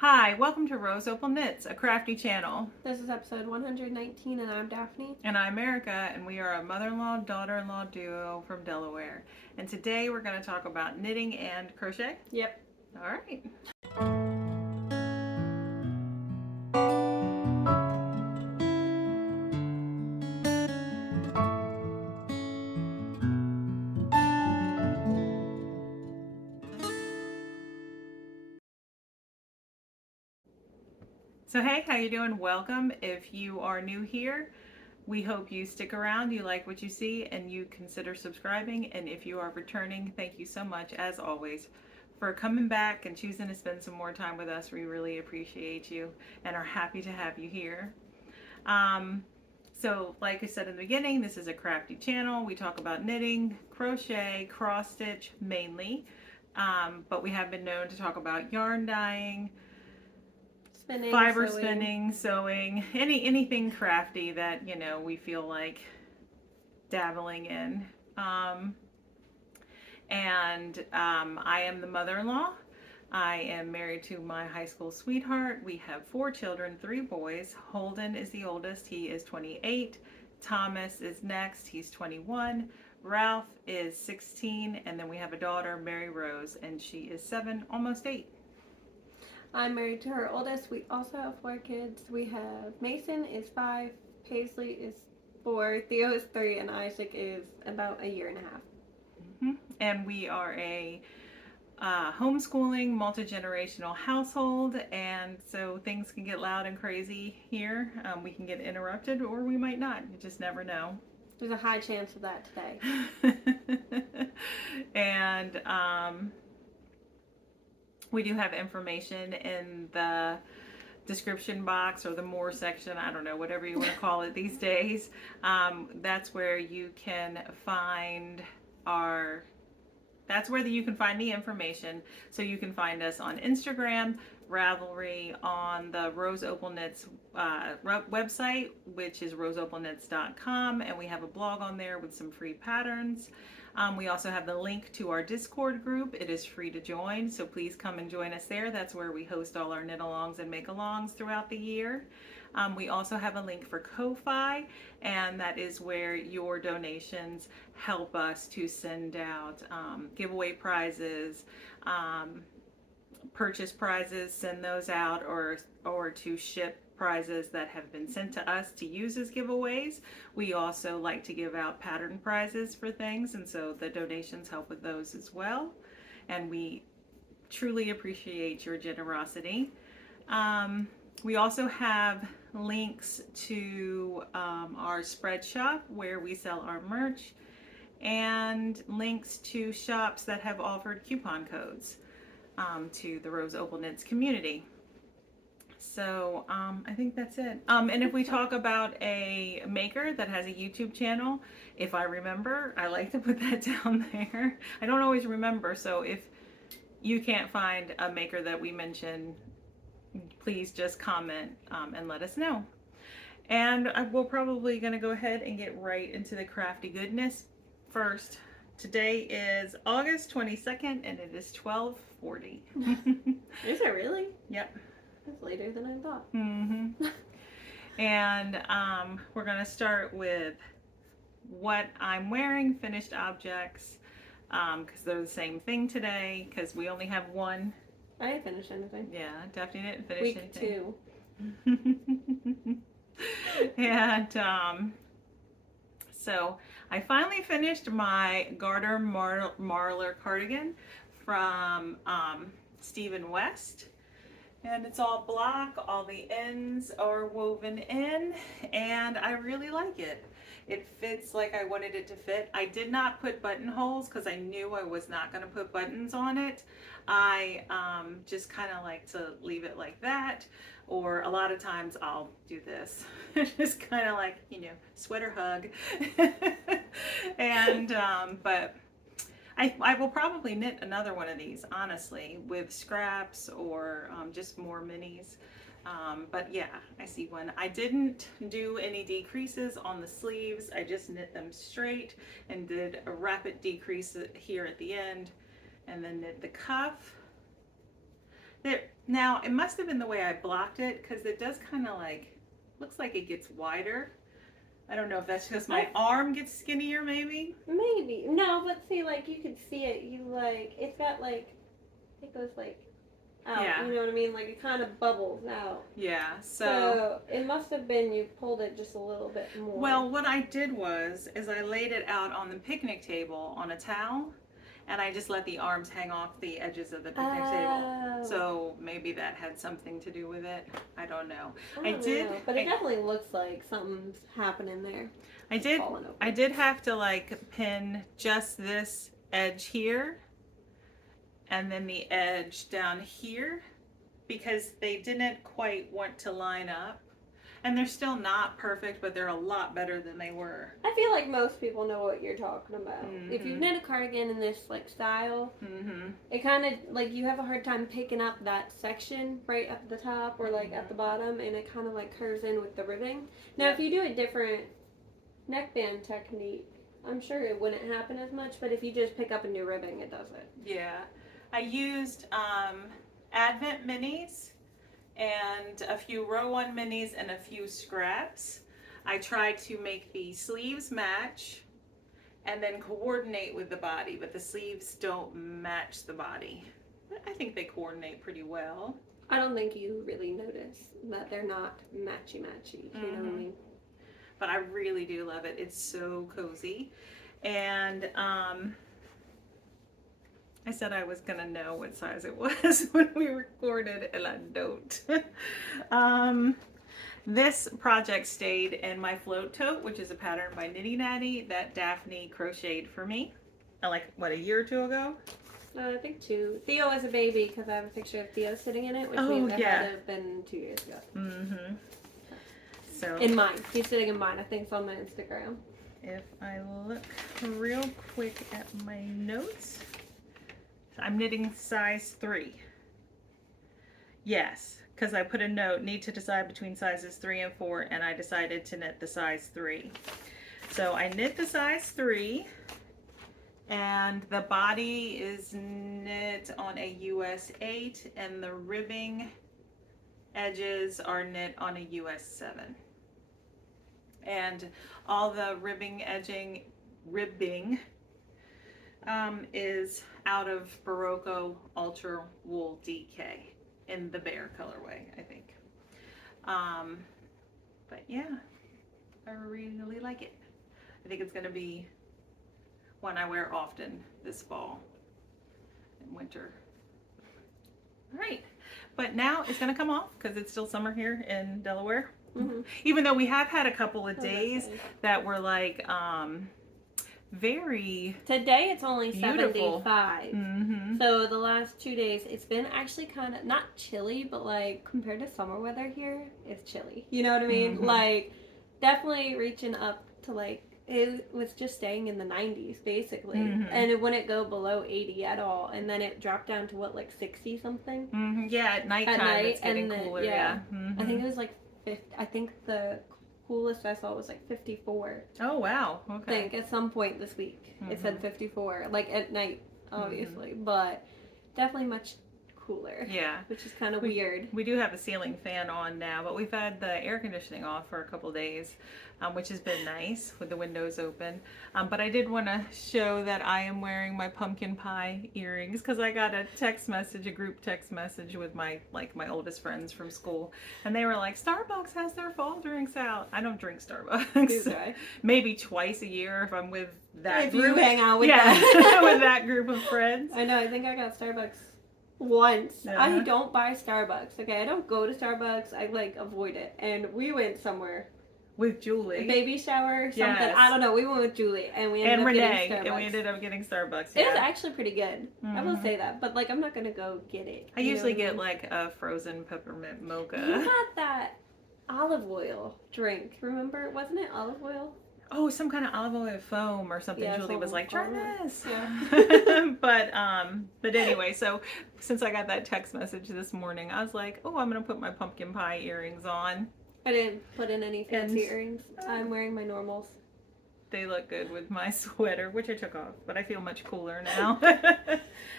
Hi, welcome to Rose Opal Knits, a crafty channel. This is episode 119 and I'm Daphne. And I'm Erica, and we are a mother-in-law, daughter-in-law duo from Delaware. And today we're going to talk about knitting and crochet. Yep. All right. So hey, how you doing? Welcome. If you are new here, we hope you stick around, you like what you see, and you consider subscribing. And if you are returning, thank you so much, as always, for coming back and choosing to spend some more time with us. We really appreciate you and are happy to have you here. So like I said in the beginning, this is a crafty channel. We talk about knitting, crochet, cross stitch mainly, but we have been known to talk about yarn dyeing, Spinning, fiber sewing. spinning, sewing, anything crafty that we feel like dabbling in. I am the mother-in-law. I am married to my high school sweetheart. We have 4 children, 3 boys. Holden is the oldest. He is 28. Thomas is next. He's 21. Ralph is 16. And then we have a daughter, Mary Rose, and she is 7, almost 8. I'm married to her oldest. We also have 4 kids. We have Mason is 5, Paisley is 4, Theo is 3, and Isaac is about a year and a half. And we are a homeschooling, multi-generational household, and so things can get loud and crazy here. We can get interrupted, or we might not. You just never know. There's a high chance of that today. And we do have information in the description box or the more section, I don't know, whatever you want to call it these days. That's where you can find that's where you can find the information. So you can find us on Instagram, RAVELRY, on the Rose Opal Knits website, which is roseopalknits.com, and we have a blog on there with some free patterns. We also have the link to our Discord group. It is free to join, so please come and join us there. That's where we host all our knit-alongs and make-alongs throughout the year. We also have a link for Ko-Fi, and that is where your donations help us to send out giveaway prizes, purchase prizes, send those out, or to ship prizes that have been sent to us to use as giveaways. We also like to give out pattern prizes for things, and so the donations help with those as well. And we truly appreciate your generosity. We also have links to our spread shop where we sell our merch, and links to shops that have offered coupon codes to the Rose Opal Knits community. So I think that's it. And if we talk about a maker that has a YouTube channel, if I remember, I like to put that down there. I don't always remember, so if you can't find a maker that we mention, please just comment and let us know. And we're probably going to go ahead and get right into the crafty goodness. First, today is August 22nd and it is 12:40. Is it really? Yep. That's later than I thought. And we're going to start with what I'm wearing, finished objects, because they're the same thing today, because we only have one. I didn't finish anything. Yeah, Daphne didn't finish Week anything. 2. And so I finally finished my Garter Marler cardigan from Stephen West. And it's all block, all the ends are woven in, and I really like it. It fits like I wanted it to fit. I did not put buttonholes because I knew I was not going to put buttons on it. I just kind of like to leave it like that, or a lot of times I'll do this. Just kind of like, sweater hug. And, but I will probably knit another one of these, honestly, with scraps or just more minis. But yeah, I see one. I didn't do any decreases on the sleeves. I just knit them straight and did a rapid decrease here at the end, and then knit the cuff. Now, it must have been the way I blocked it, because it does kind of like, looks like it gets wider. I don't know if that's just my arm gets skinnier, maybe. Maybe. No, but see, like, you can see it. You, like, it's got, like, it goes, like, out. Yeah. You know what I mean? Like, it kind of bubbles out. Yeah, So it must have been you pulled it just a little bit more. Well, what I did is I laid it out on the picnic table on a towel, and I just let the arms hang off the edges of the picnic table. So maybe that had something to do with it. I don't know. I don't know, but it definitely looks like something's happening there. I did have to like pin just this edge here and then the edge down here, because they didn't quite want to line up. And they're still not perfect, but they're a lot better than they were. I feel like most people know what you're talking about. Mm-hmm. If you knit a cardigan in this like style, mm-hmm. it kind of like you have a hard time picking up that section right at the top or like at the bottom, and it kind of like curves in with the ribbing. Now, if you do a different neckband technique, I'm sure it wouldn't happen as much, but if you just pick up a new ribbing, it does it. Yeah. I used Advent minis and a few row 1 minis and a few scraps. I tried to make the sleeves match and then coordinate with the body, but the sleeves don't match the body. I think they coordinate pretty well. I don't think you really notice that they're not matchy-matchy, you know what I mean? But I really do love it. It's so cozy. And I said I was gonna know what size it was when we recorded, and I don't. This project stayed in my float tote, which is a pattern by Nitty Natty that Daphne crocheted for me, like, what, a year or two ago? I think 2. Theo was a baby, because I have a picture of Theo sitting in it, which means it had to have been 2 years ago. Mm-hmm. So in mine. He's sitting in mine. I think it's on my Instagram. If I look real quick at my notes, I'm knitting size 3. Yes, because I put a note, need to decide between sizes 3 and 4, and I decided to knit the size 3. So I knit the size 3, and the body is knit on a US 8, and the ribbing edges are knit on a US 7. And all the ribbing is out of Barocco Ultra Wool DK in the bear colorway, I think. But yeah, I really like it. I think it's gonna be one I wear often this fall and winter. All right, but now it's gonna come off because it's still summer here in Delaware. Mm-hmm. Even though we have had a couple of days that were like very today it's only beautiful. 75. Mm-hmm. So the last 2 days it's been actually kind of not chilly, but like compared to summer weather here, it's chilly. You know what I mean? Mm-hmm. Like definitely reaching up to like it was just staying in the 90s basically, and it wouldn't go below 80 at all, and then it dropped down to what, like 60 something. Yeah, at nighttime it's getting cooler. Yeah, I think it was like 50. I think the coolest I saw was like 54. Oh wow. Okay. I think at some point this week it said 54, like at night obviously, but definitely much cooler. Yeah, which is kind of weird. We do have a ceiling fan on now, but we've had the air conditioning off for a couple days, which has been nice with the windows open. But I did want to show that I am wearing my pumpkin pie earrings because I got a group text message with my oldest friends from school, and they were like, Starbucks has their fall drinks out. I don't drink Starbucks. Okay. Maybe twice a year if I'm with that group. You hang out with that. with that group of friends. I know. I think I got Starbucks once. I don't buy Starbucks. Okay, I don't go to Starbucks. I like avoid it. And we went somewhere with Julie, a baby shower or something. Yes. I don't know. We went with Julie and we ended up getting Starbucks. Yeah. It was actually pretty good. I will say that. But like, I'm not gonna go get it. I usually get like a frozen peppermint mocha. You had that olive oil drink. Remember? Wasn't it olive oil? Oh, some kind of olive oil foam or something. Yeah, Julie was like, try this. Yeah. But anyway, so since I got that text message this morning, I was like, oh, I'm going to put my pumpkin pie earrings on. I didn't put in any fancy earrings. I'm wearing my normals. They look good with my sweater, which I took off, but I feel much cooler now.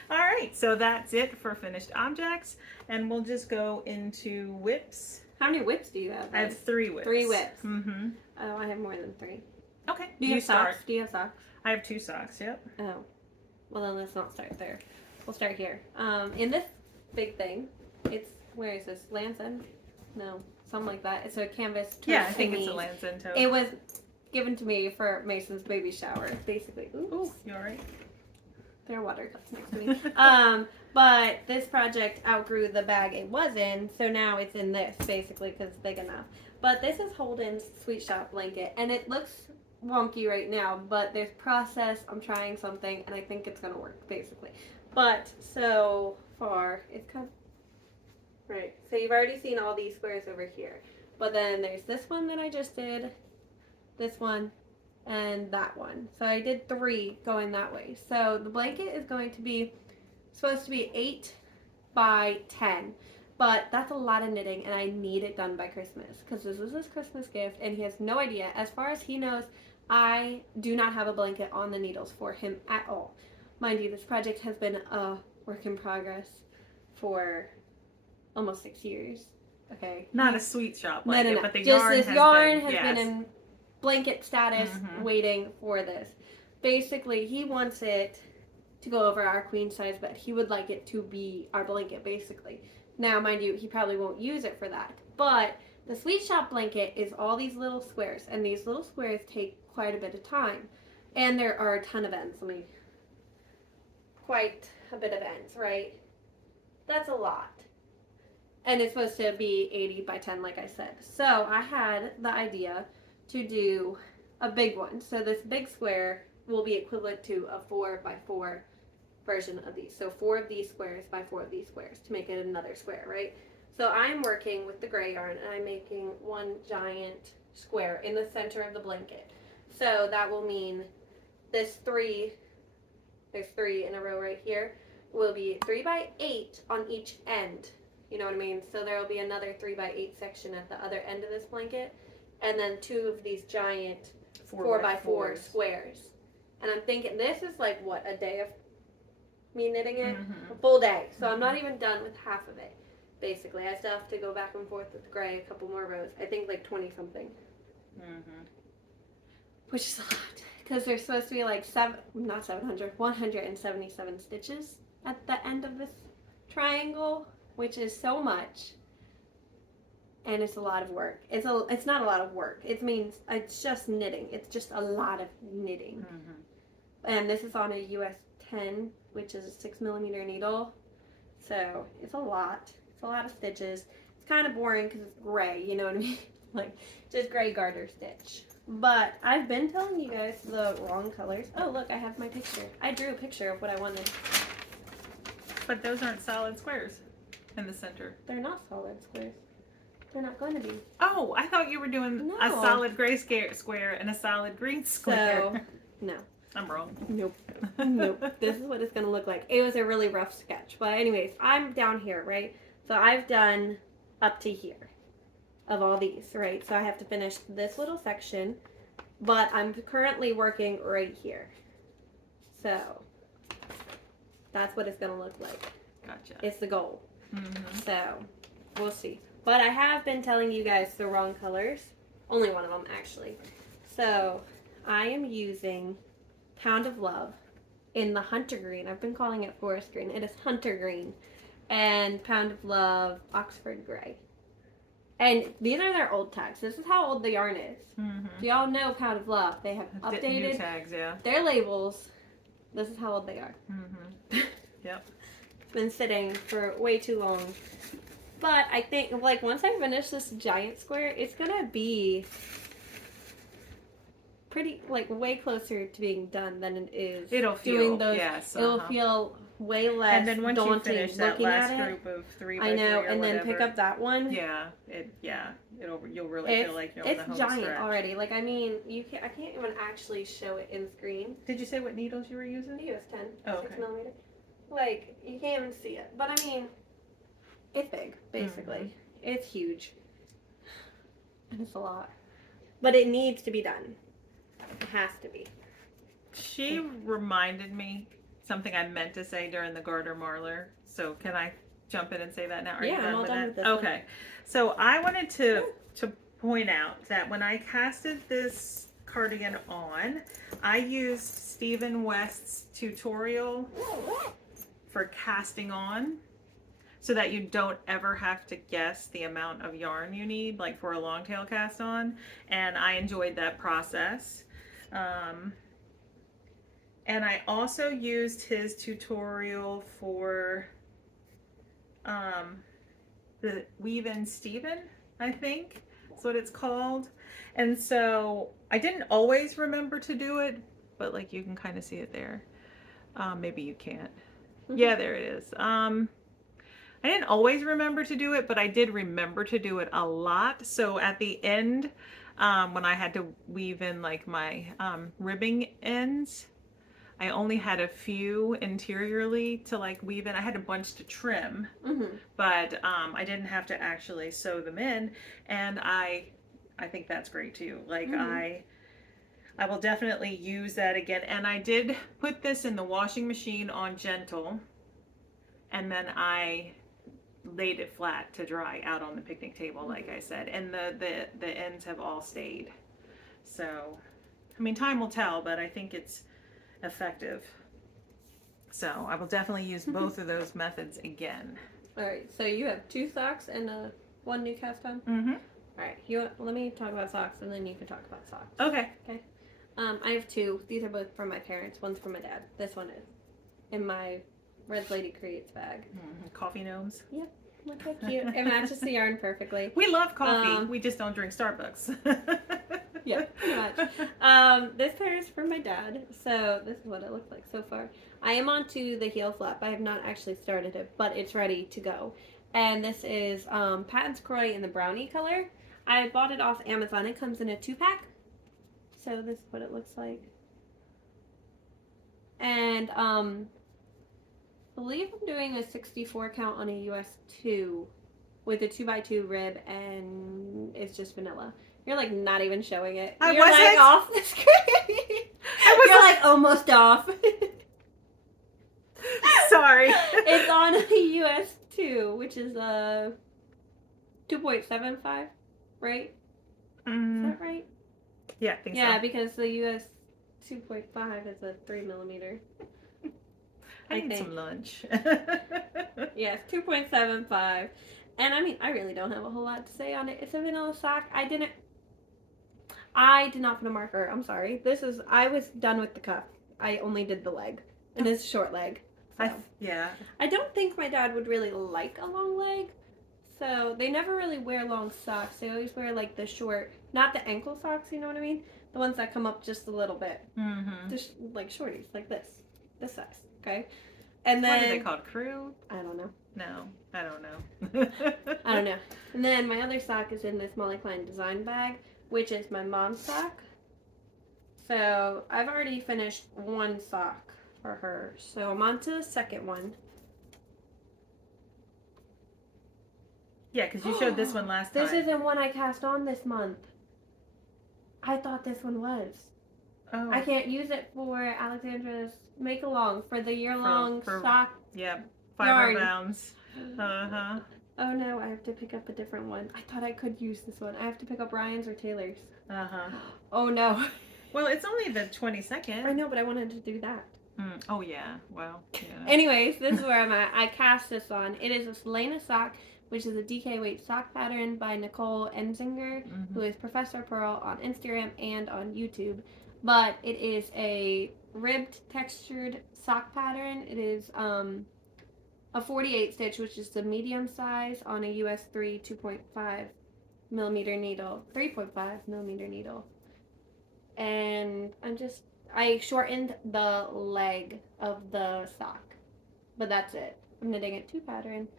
All right, so that's it for finished objects, and we'll just go into whips. How many whips do you have? I have 3 whips. 3 whips. Mm-hmm. Oh, I have more than 3. Okay. Do you have socks? Do you have socks? I have 2 socks, yep. Oh. Well, then let's not start there. We'll start here. In this big thing, it's, where is this? Land's End? No, something like that. It's a canvas tote. Yeah, I think it's a Land's End tote. It was given to me for Mason's baby shower, basically. Oops. Ooh, you alright? There are water cups next to me. But this project outgrew the bag it was in, so now it's in this, basically, because it's big enough. But this is Holden's Sweet Shop blanket, and it looks wonky right now, but there's process. I'm trying something, and I think it's going to work, basically. But so far, it's kind of... Right, so you've already seen all these squares over here. But then there's this one that I just did, this one, and that one. So I did 3 going that way. So the blanket is going to be supposed to be 8 by 10, but that's a lot of knitting, and I need it done by Christmas because this is his Christmas gift, and he has no idea. As far as he knows, I do not have a blanket on the needles for him at all. Mind you, this project has been a work in progress for almost 6 years. Okay, not a Sweet Shop blanket, no. but the Just yarn this has yarn been, has been in blanket status, waiting for this. Basically, he wants it to go over our queen size bed. He would like it to be our blanket, basically. Now, mind you, he probably won't use it for that. But the Sweet Shop blanket is all these little squares, and these little squares take quite a bit of time. And there are a ton of ends. Quite a bit of ends, right? That's a lot. And it's supposed to be 80 by 10, like I said. So I had the idea to do a big one. So this big square will be equivalent to a 4 by 4 version of these. So 4 of these squares by 4 of these squares to make it another square, right? So I'm working with the gray yarn, and I'm making one giant square in the center of the blanket. So that will mean this 3, there's 3 in a row right here, will be 3 by 8 on each end. You know what I mean? So there will be another 3 by 8 section at the other end of this blanket, and then 2 of these giant 4 by 4 squares. And I'm thinking, this is like, what, a day of me knitting it? A full day. So I'm not even done with half of it, basically. I still have to go back and forth with gray a couple more rows. I think like 20 something. Which is a lot. Because there's supposed to be like 177 stitches at the end of this triangle, which is so much. And it's a lot of work. It's not a lot of work. It means it's just knitting. It's just a lot of knitting. And this is on a US 10, which is a 6mm needle. So it's a lot. It's a lot of stitches. It's kind of boring because it's gray, you know what I mean? Like, just gray garter stitch. But I've been telling you guys the wrong colors. Oh, look, I have my picture. I drew a picture of what I wanted. But those aren't solid squares in the center. They're not solid squares. They're not going to be. Oh, I thought you were doing a solid gray square and a solid green square. So, no. I'm wrong. Nope. Nope. This is what it's going to look like. It was a really rough sketch. But anyways, I'm down here, right? So I've done up to here of all these, right? So I have to finish this little section, but I'm currently working right here. So that's what it's going to look like. Gotcha. It's the goal. So we'll see. But I have been telling you guys the wrong colors. Only one of them, actually. So I am using Pound of Love in the Hunter Green. I've been calling it Forest Green. It is Hunter Green. And Pound of Love Oxford Gray. And these are their old tags. This is how old the yarn is. Do y'all know Pound of Love? They have updated new tags, yeah. Their labels. This is how old they are. Yep. It's been sitting for way too long. But I think, like, once I finish this giant square, it's gonna be pretty, like, way closer to being done than it is. It'll feel, doing those. yes. It'll feel way less and then once daunting you finish that looking last at it. group of 3 by I know, 3 or and then whatever, pick up that one. You'll really feel like you're on the home It's giant stretch. already. Like, I mean, I can't even actually show it in screen. Did you say what needles you were using? US 10, Oh, okay. 6mm. Like, you can't even see it. But I mean, it's big, basically. It's huge. And it's a lot. But it needs to be done. It has to be. She reminded me something I meant to say during the garter marler. So can I jump in and say that now? Are you Yeah, done I'm all with done that? with this Okay. one. So I wanted to point out that when I casted this cardigan on, I used Stephen West's tutorial for casting on, so that you don't ever have to guess the amount of yarn you need, like for a long tail cast on. And I enjoyed that process. And I also used his tutorial for the Weave in Steven, I think that's what it's called. And so I didn't always remember to do it, but like you can kind of see it there. Maybe you can't. Yeah, there it is. I didn't always remember to do it, but I did remember to do it a lot. So at the end, when I had to weave in like my ribbing ends, I only had a few interiorly to like weave in. I had a bunch to trim, but I didn't have to actually sew them in. And I think that's great too. Like I will definitely use that again. And I did put this in the washing machine on gentle, and then I laid it flat to dry out on the picnic table, like I said, and the ends have all stayed. So, I mean, time will tell, but I think it's effective. So I will definitely use both of those methods again. All right. So you have 2 socks and one new cast on. All right. Let me talk about socks, and then you can talk about socks. Okay. Okay. I have 2. These are both from my parents. One's from my dad. This one is in my Red Lady Creates bag. Coffee gnomes. Yep. Look how cute. It matches the yarn perfectly. We love coffee. We just don't drink Starbucks. Yeah, pretty much. This pair is from my dad, so this is what it looks like so far. I am onto the heel flap. I have not actually started it, but it's ready to go. And this is Patton's Croy in the brownie color. I bought it off Amazon. It comes in a 2-pack. So this is what it looks like. And I believe I'm doing a 64 count on a US 2 with a 2x2 rib, and it's just vanilla. You're like not even showing it. You're like off the screen. You're like almost off. Sorry. It's on a US 2, which is a 2.75, right? Is that right? Yeah, I think so. Yeah, because the US 2.5 is a 3mm. I need some lunch. Yes, 2.75. And I mean, I really don't have a whole lot to say on it. It's a vanilla sock. I did not put a marker. I'm sorry. I was done with the cuff. I only did the leg. And it's a short leg. So. Yeah. I don't think my dad would really like a long leg. So they never really wear long socks. They always wear like the short, not the ankle socks, you know what I mean? The ones that come up just a little bit. Just like shorties, like this size, okay? And then, what are they called? Crew? I don't know. No, I don't know. I don't know. And then my other sock is in this Molly Klein design bag, which is my mom's sock. So I've already finished one sock for her. So I'm on to the second one. Yeah, because you showed this one last time. This isn't one I cast on this month. I thought this one was. Oh. I can't use it for Alexandra's make-along for the year-long sock. Yeah, fiber bounds. Oh no, I have to pick up a different one. I thought I could use this one. I have to pick up Ryan's or Taylor's. Oh no. Well, it's only the 22nd. I know, but I wanted to do that. Oh yeah, well, yeah. Anyways, this is where I'm at. I cast this on. It is a Selena sock, which is a DK weight sock pattern by Nicole Enzinger, who is Professor Pearl on Instagram and on YouTube. But it is a ribbed textured sock pattern. It is a 48 stitch, which is the medium size on a US 3 2.5 millimeter needle, 3.5 millimeter needle. And I shortened the leg of the sock, but that's it. I'm knitting a 2 pattern,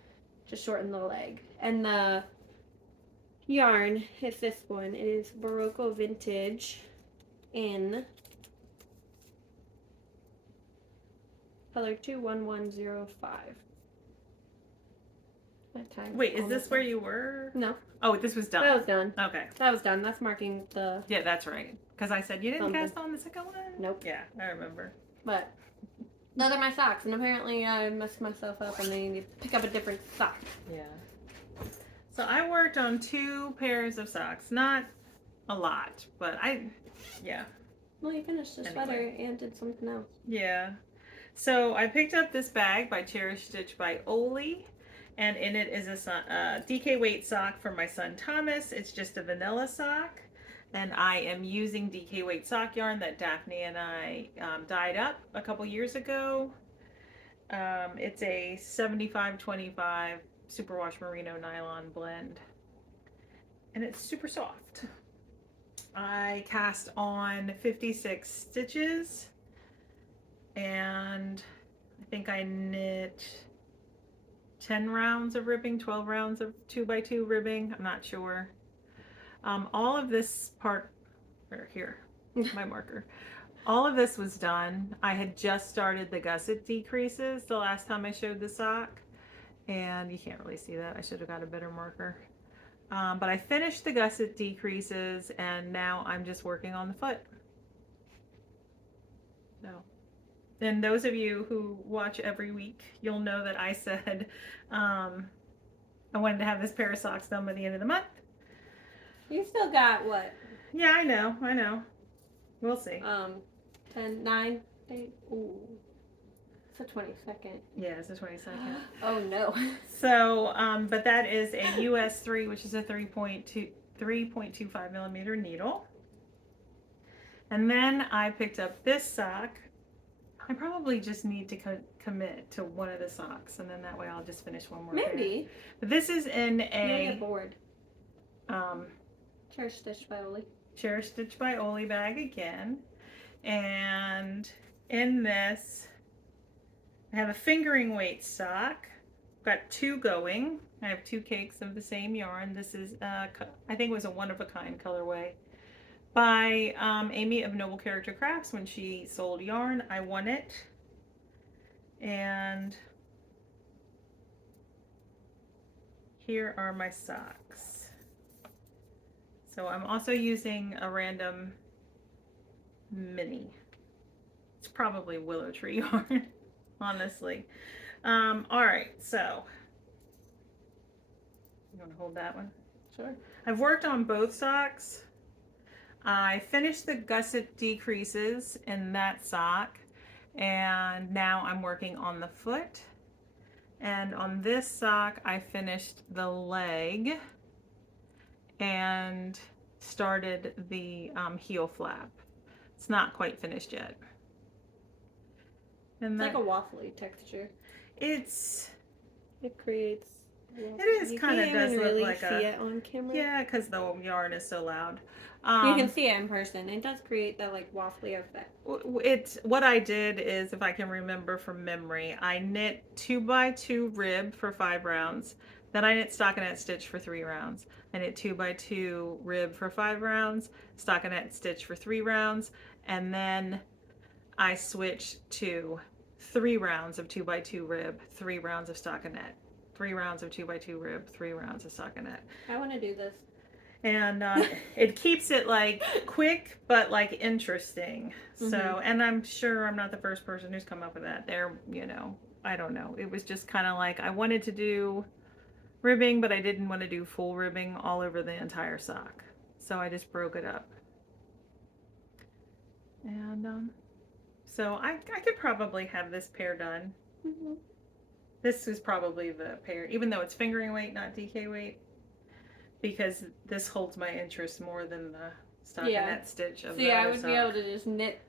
just shorten the leg. And the yarn is this one. It is Barocco Vintage in color 21105. Wait, is this where you were? No. Oh, this was done. That was done. Okay. That was done. That's marking the... Yeah, that's right. Because I said, you didn't Something. cast on the second one? Nope. Yeah, I remember. But those are my socks, and apparently I messed myself up and I need to pick up a different sock. Yeah. So I worked on 2 pairs of socks. Not a lot, but yeah. Well, you finished the sweater and did something else. Yeah. So I picked up this bag by Cherish Stitch by Oli, and in it is a DK weight sock for my son Thomas. It's just a vanilla sock, and I am using DK weight sock yarn that Daphne and I dyed up a couple years ago. It's a 75-25 superwash merino nylon blend, and it's super soft. I cast on 56 stitches, and I think I knit 10 rounds of ribbing, 12 rounds of 2x2 ribbing. I'm not sure. All of this part, here, my marker. All of this was done. I had just started the gusset decreases the last time I showed the sock, and you can't really see that. I should have got a better marker. But I finished the gusset decreases, and now I'm just working on the foot. So, and those of you who watch every week, you'll know that I said I wanted to have this pair of socks done by the end of the month. You still got what? Yeah, I know. We'll see. 10, 9, 8. Ooh. It's the 22nd. Yeah, it's the 22nd. Oh no. So, but that is a US 3, which is a 3.25 millimeter needle. And then I picked up this sock. I probably just need to commit to one of the socks, and then that way I'll just finish one more. Maybe. Pair. But this is in You'll a get bored. Cherish Stitch by Oli. Cherish Stitch by Oli bag again. And in this, I have a fingering weight sock. Got 2 going. I have 2 cakes of the same yarn. This is, I think it was a one-of-a-kind colorway by Amy of Noble Character Crafts. When she sold yarn, I won it. And here are my socks. So I'm also using a random mini. It's probably willow tree yarn, honestly. All right, so you want to hold that one? Sure. I've worked on both socks. I finished the gusset decreases in that sock, and now I'm working on the foot. And on this sock, I finished the leg and started the heel flap. It's not quite finished yet. And It's like a waffly texture. It creates. It is kind of does look really like see it on camera. Yeah, because the yarn is so loud. You can see it in person. It does create that like waffly effect. What I did is, if I can remember from memory, I knit 2x2 rib for 5 rounds. Then I knit stockinette stitch for 3 rounds. I knit 2x2 rib for 5 rounds, stockinette stitch for 3 rounds, and then I switched to 3 rounds of 2x2 rib, 3 rounds of stockinette, 3 rounds of 2x2 rib, 3 rounds of stockinette. I want to do this. And it keeps it like quick but like interesting. So, and I'm sure I'm not the first person who's come up with that. I don't know. It was just kind of like I wanted to do ribbing, but I didn't want to do full ribbing all over the entire sock. So I just broke it up. And so I could probably have this pair done. This is probably the pair, even though it's fingering weight, not DK weight, because this holds my interest more than the stockinette stitch of the I other would sock. be able to just knit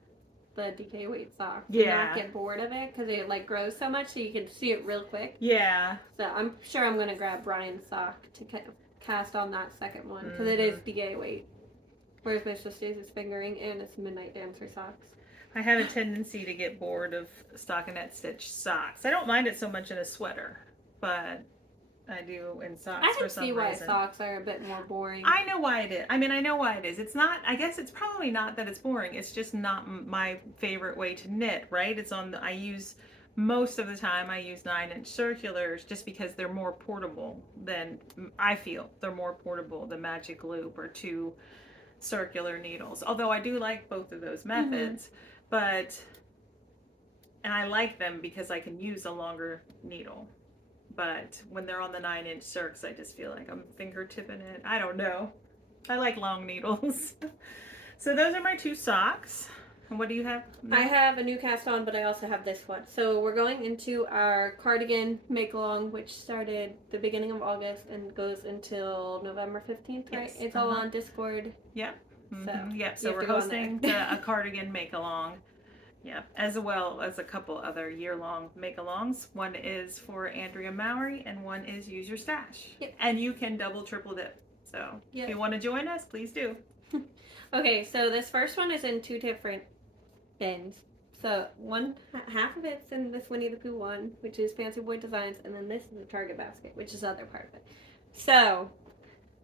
the DK weight sock. Yeah. And not get bored of it because it like grows so much, so you can see it real quick. Yeah. So I'm sure I'm gonna grab Brian's sock to cast on that second one because it is DK weight, whereas my sister's is fingering and it's Midnight Dancer socks. I have a tendency to get bored of stockinette stitch socks. I don't mind it so much in a sweater, but I do in socks I for can some see why reason. socks are a bit more boring. I know why it is. I mean, I know why it is. It's not, I guess it's probably not that it's boring. It's just not my favorite way to knit, right? It's on the, I use, most of the time I use 9-inch circulars just because they're more portable than, I feel, they're more portable than Magic Loop or 2 circular needles. Although I do like both of those methods, and I like them because I can use a longer needle. But when they're on the 9-inch circs, I just feel like I'm fingertipping it. I don't know. I like long needles. So those are my 2 socks. And what do you have? I have a new cast on, but I also have this one. So we're going into our cardigan make-along, which started the beginning of August and goes until November 15th, right? Yes. It's all on Discord. Yep. So, So we're hosting a cardigan make-along. Yep, as well as a couple other year-long make-alongs. One is for Andrea Mowry, and one is Use Your Stash. Yep. And you can double, triple dip. So if you want to join us, please do. Okay, so this first one is in 2 different bins. So half of it's in this Winnie the Pooh one, which is Fancy Boy Designs, and then this is a Target basket, which is the other part of it. So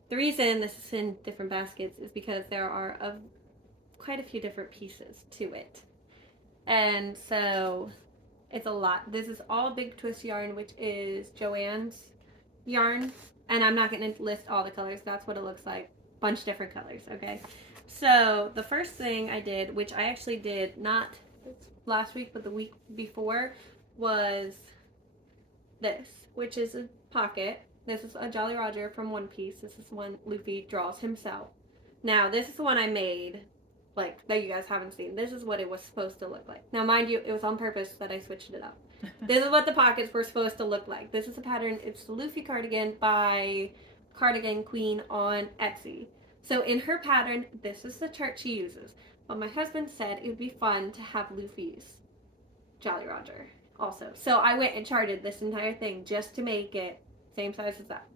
the reason this is in different baskets is because there are quite a few different pieces to it. And so it's a lot. This is all Big Twist yarn, which is Joanne's yarn. And I'm not going to list all the colors. That's what it looks like. Bunch of different colors, okay? So the first thing I did, which I actually did not last week, but the week before, was this, which is a pocket. This is a Jolly Roger from One Piece. This is one Luffy draws himself. Now, this is the one I made, like, that you guys haven't seen. This is what it was supposed to look like. Now, mind you, it was on purpose that I switched it up. This is what the pockets were supposed to look like. This is a pattern. It's the Luffy cardigan by Cardigan Queen on Etsy. So in her pattern, this is the chart she uses. But my husband said it would be fun to have Luffy's Jolly Roger also. So I went and charted this entire thing just to make it same size as that.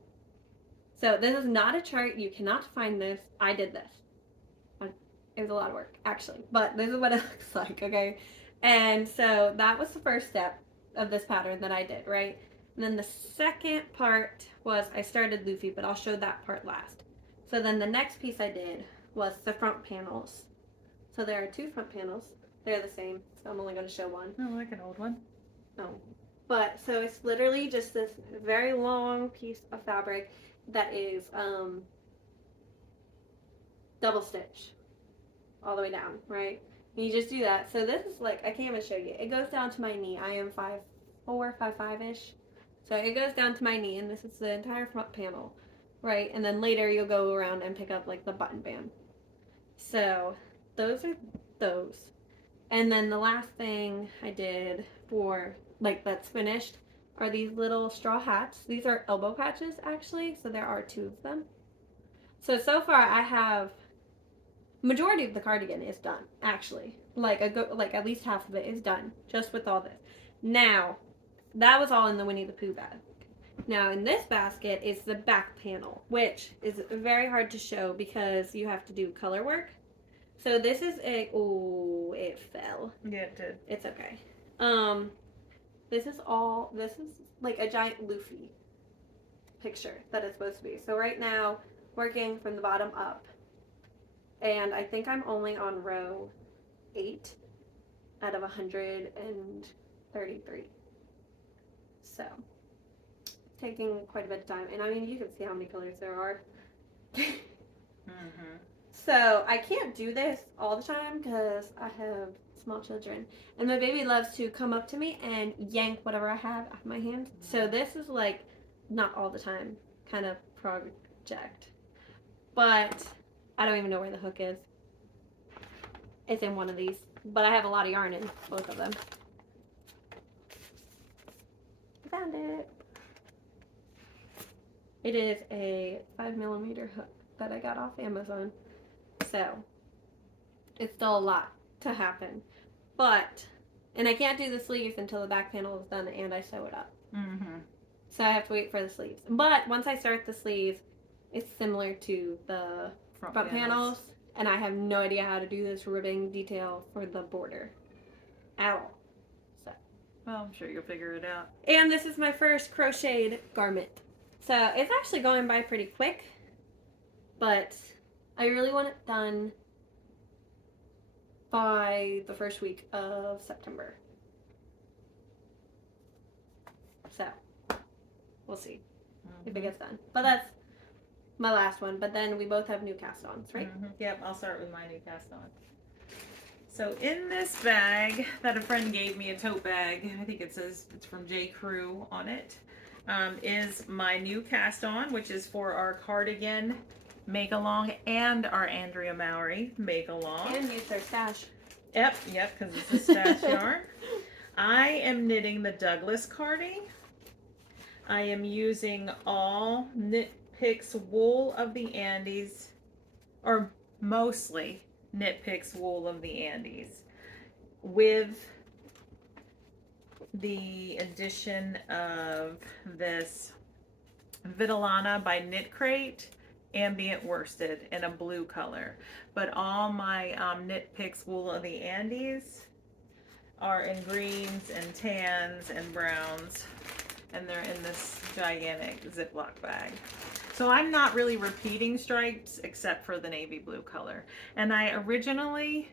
So this is not a chart. You cannot find this. I did this. It was a lot of work, actually. But this is what it looks like, okay? And so that was the first step of this pattern that I did, right? And then the second part was I started Luffy, but I'll show that part last. So then the next piece I did was the front panels. So there are 2 front panels. They're the same, so I'm only going to show one. Oh, like an old one. Oh. But, so it's literally just this very long piece of fabric that is double stitch all the way down, right? And you just do that. So this is like, I can't even show you. It goes down to my knee. I am 5'4", 5'5"-ish. So it goes down to my knee, and this is the entire front panel, right? And then later you'll go around and pick up like the button band. So those are those. And then the last thing I did for like that's finished are these little straw hats. These are elbow patches actually, so there are 2 of them. So far I have majority of the cardigan is done actually. Like at least half of it is done just with all this. Now, that was all in the Winnie the Pooh bag. Now in this basket is the back panel, which is very hard to show because you have to do color work. So this is oh, it fell. Yeah, it did. It's okay. This is like a giant Luffy picture that it's supposed to be. So right now, working from the bottom up. And I think I'm only on row 8 out of 133. So, taking quite a bit of time. And I mean, you can see how many colors there are. So, I can't do this all the time because I have small children. And my baby loves to come up to me and yank whatever I have out of my hand. So, this is like not all the time kind of project. But I don't even know where the hook is. It's in one of these. But I have a lot of yarn in both of them. I found it. It is a 5mm hook that I got off Amazon. So, it's still a lot to happen. But, and I can't do the sleeves until the back panel is done and I sew it up. So I have to wait for the sleeves. But once I start the sleeves, it's similar to the front panels. And I have no idea how to do this ribbing detail for the border at all. So, well, I'm sure you'll figure it out. And this is my first crocheted garment. So it's actually going by pretty quick, but I really want it done by the first week of September. So we'll see if it gets done. But that's my last one, but then we both have new cast-ons, right? Yep, I'll start with my new cast-on. So in this bag that a friend gave me, a tote bag, I think it says it's from J. Crew on it, is my new cast-on, which is for our cardigan make-along and our Andrea Mowry make-along. And use their stash. Yep, because it's a stash yarn. I am knitting the Douglas cardie. I am using all Knit Picks wool of the Andes, or mostly Knit Picks wool of the Andes, with the addition of this Vitellana by Knit Crate ambient worsted in a blue color. But all my Knit Picks wool of the Andes are in greens and tans and browns, and they're in this gigantic Ziploc bag. So I'm not really repeating stripes except for the navy blue color. And I originally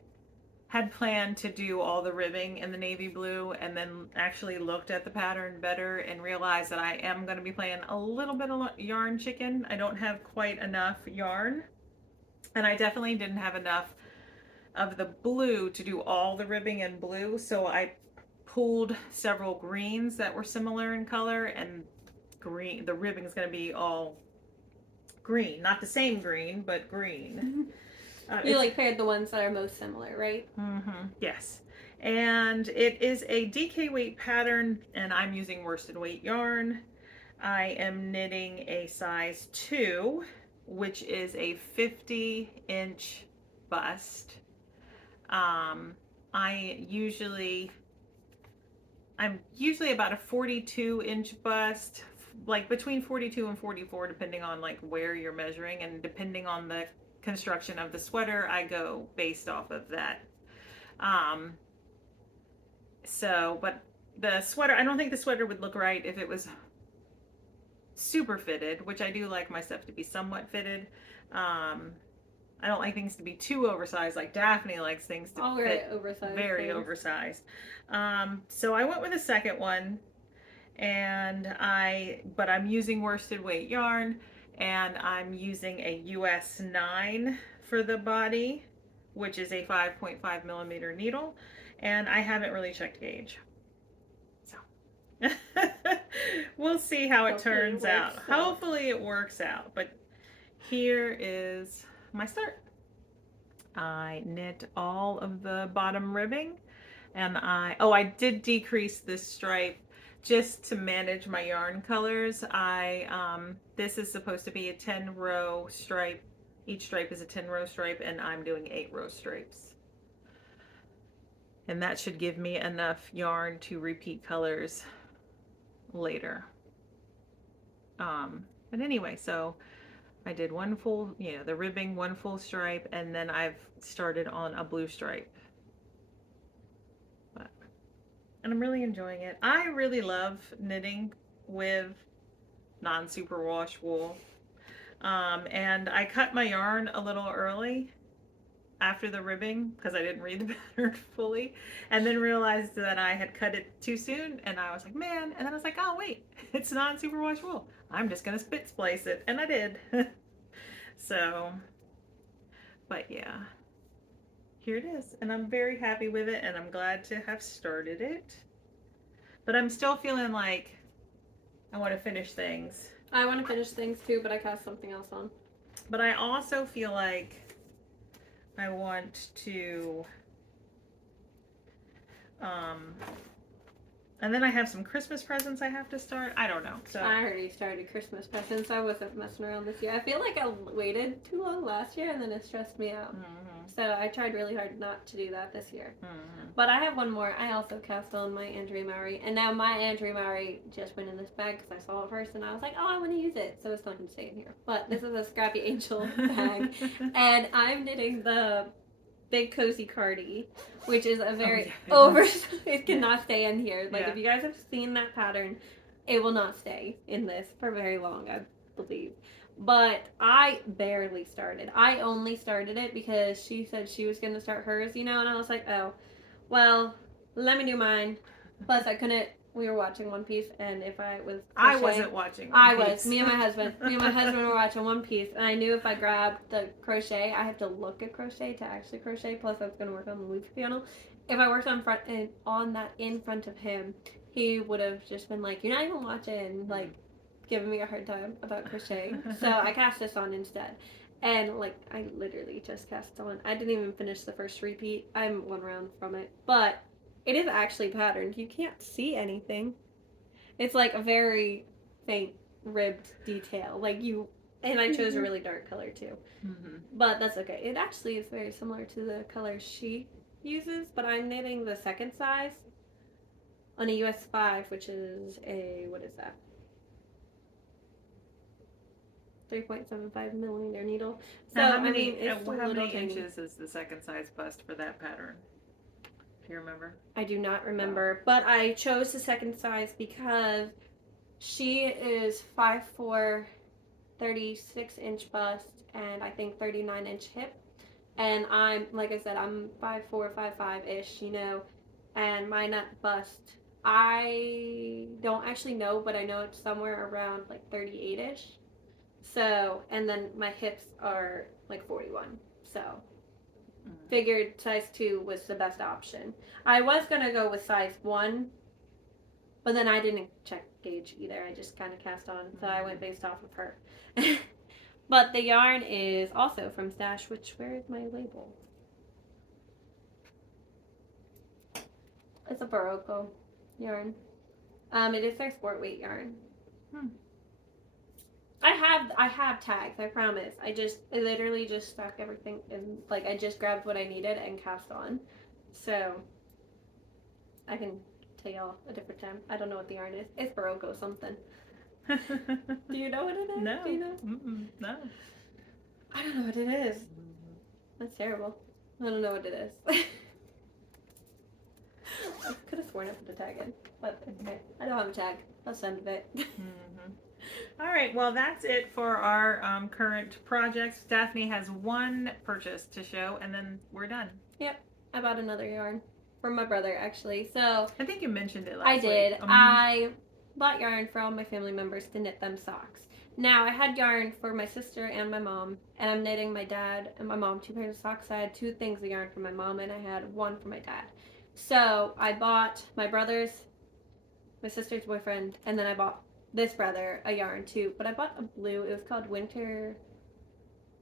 had planned to do all the ribbing in the navy blue, and then actually looked at the pattern better and realized that I am going to be playing a little bit of yarn chicken. I don't have quite enough yarn, and I definitely didn't have enough of the blue to do all the ribbing in blue, so I pulled several greens that were similar in color, and green, the ribbing is going to be all green, not the same green, but green. You like paired the ones that are most similar, right? Yes. And it is a DK weight pattern, and I'm using worsted weight yarn. I am knitting a size 2, which is a 50-inch bust. I'm usually about a 42-inch bust, like between 42 and 44, depending on like where you're measuring, and depending on the construction of the sweater, I go based off of that. But the sweater, I don't think the sweater would look right if it was super fitted, which I do like my stuff to be somewhat fitted. I don't like things to be too oversized, like Daphne likes things to fit oversized, very oversized. So I went with the second one, but I'm using worsted weight yarn, and I'm using a US 9 for the body, which is a 5.5 millimeter needle, and I haven't really checked gauge. So we'll see how it turns out. Hopefully it works out, but here is my start. I knit all of the bottom ribbing, and I did decrease this stripe just to manage my yarn colors. This is supposed to be a 10-row stripe. Each stripe is a 10-row stripe, and I'm doing 8-row stripes. And that should give me enough yarn to repeat colors later. But anyway, so I did one full, the ribbing, one full stripe, and then I've started on a blue stripe. And I'm really enjoying it. I really love knitting with non-superwash wool. And I cut my yarn a little early after the ribbing because I didn't read the pattern fully, and then realized that I had cut it too soon, and I was like, man, and then I was like, oh wait, it's non-superwash wool. I'm just gonna spit splice it, and I did. So, but yeah, here it is, and I'm very happy with it, and I'm glad to have started it. But I'm still feeling like I want to finish things. I want to finish things too, but I cast something else on. But I also feel like I want to, and then I have some Christmas presents I have to start. I don't know. So I already started Christmas presents. I wasn't messing around this year. I feel like I waited too long last year, and then it stressed me out. So I tried really hard not to do that this year. But I have one more. I also cast on my Andrea Mowry, and now my Andrea Mowry just went in this bag because I saw it first, and I was like, oh, I want to use it. So it's going to stay in here. But this is a Scrappy Angel bag, and I'm knitting the Big Cozy Cardie, which is a very oversized. It cannot stay in here. Like if you guys have seen that pattern, it will not stay in this for very long, I believe. But I barely started. I only started it because she said she was going to start hers, and I was like, oh, well, let me do mine. Plus, I couldn't we were watching One Piece, and if I was I crocheting, wasn't watching One I Piece. was. Me and my husband. Me and my husband were watching One Piece, and I knew if I grabbed the crochet, I have to look at crochet to actually crochet. Plus, I was going to work on the loop panel. If I worked on that in front of him, he would have just been like, "You're not even watching," like giving me a hard time about crochet. So I cast this on instead, and like I literally just cast on. I didn't even finish the first repeat. I'm one round from it, but it is actually patterned. You can't see anything. It's like a very faint ribbed detail. Like you, and I chose a really dark color too. But that's okay. It actually is very similar to the color she uses, but I'm knitting the second size on a US 5, which is a, what is that? 3.75 millimeter needle. So, now, how many tiny. inches is the second size bust for that pattern? Do you remember? I do not remember, but I chose the second size because she is 5'4", 36-inch bust, and I think 39-inch hip. And I'm, like I said, I'm 5'4", 5'5"-ish, you know, and my nut bust, I don't actually know, but I know it's somewhere around like 38-ish. So, and then my hips are like 41. So, figured size 2 was the best option. I was going to go with size 1, but then I didn't check gauge either. I just kind of cast on, so I went based off of her. But the yarn is also from Stash, where is my label? It's a Barocco yarn. It is their sport weight yarn. I have tags, I promise. I literally just stuck everything in, like I just grabbed what I needed and cast on. So I can tell y'all a different time. I don't know what the yarn is. It's Barocco something. Do you know what it is? No. Do you know? No. I don't know what it is. That's terrible. I don't know what it is. I could have sworn I put a tag in, but okay. I don't have a tag. I'll send it. All right, well, that's it for our current projects. Daphne has one purchase to show, and then we're done. Yep, I bought another yarn from my brother, actually. So I think you mentioned it last week. I did. I bought yarn for all my family members to knit them socks. Now, I had yarn for my sister and my mom, and I'm knitting my dad and my mom 2 pairs of socks. I had 2 things of yarn for my mom, and I had 1 for my dad. So I bought my brother's, my sister's boyfriend, and then I bought this brother a yarn too. But I bought a blue. It was called Winter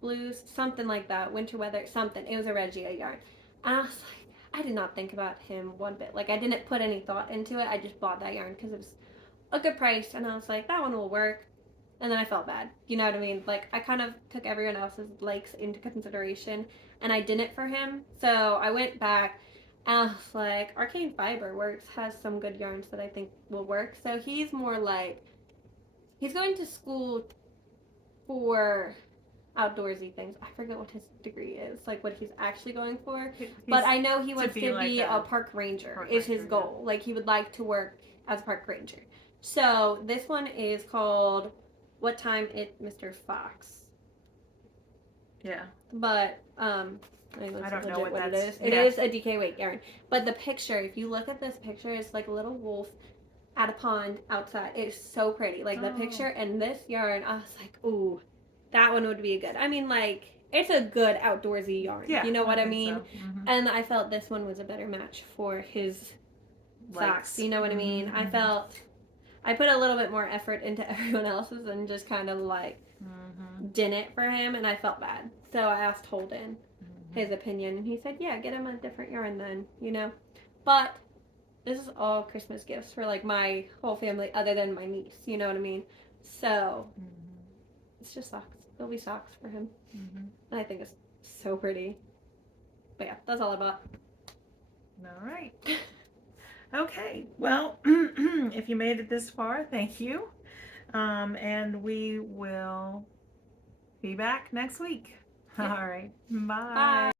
Blues, something like that. Winter Weather, something. It was a Regia yarn. And I was like, I did not think about him one bit. Like, I didn't put any thought into it. I just bought that yarn because it was a good price. And I was like, that one will work. And then I felt bad. You know what I mean? Like, I kind of took everyone else's likes into consideration. And I didn't for him. So I went back. And I was like, Arcane Fiber Works has some good yarns that I think will work. So he's more like, he's going to school for outdoorsy things. I forget what his degree is, like what he's actually going for. But I know he wants to be a park ranger is his goal. Like he would like to work as a park ranger. So this one is called What Time It Mr. Fox. Yeah. But I don't know what it is. It is a DK weight yarn. But the picture, if you look at this picture, it's like a little wolf at a pond outside. It's so pretty. Like the picture and this yarn, I was like, ooh, that one would be good. I mean, like, it's a good outdoorsy yarn. Yeah, you know what I mean? So. And I felt this one was a better match for his socks. You know what I mean? I felt I put a little bit more effort into everyone else's and just kind of like did it for him, and I felt bad. So I asked Holden his opinion, and he said, yeah, get him a different yarn then, you know? But this is all Christmas gifts for like my whole family other than my niece, you know what I mean? So it's just socks. It'll be socks for him. And I think it's so pretty. But yeah, that's all I bought. All right. Okay, well, if you made it this far, thank you. And we will be back next week. All right, bye.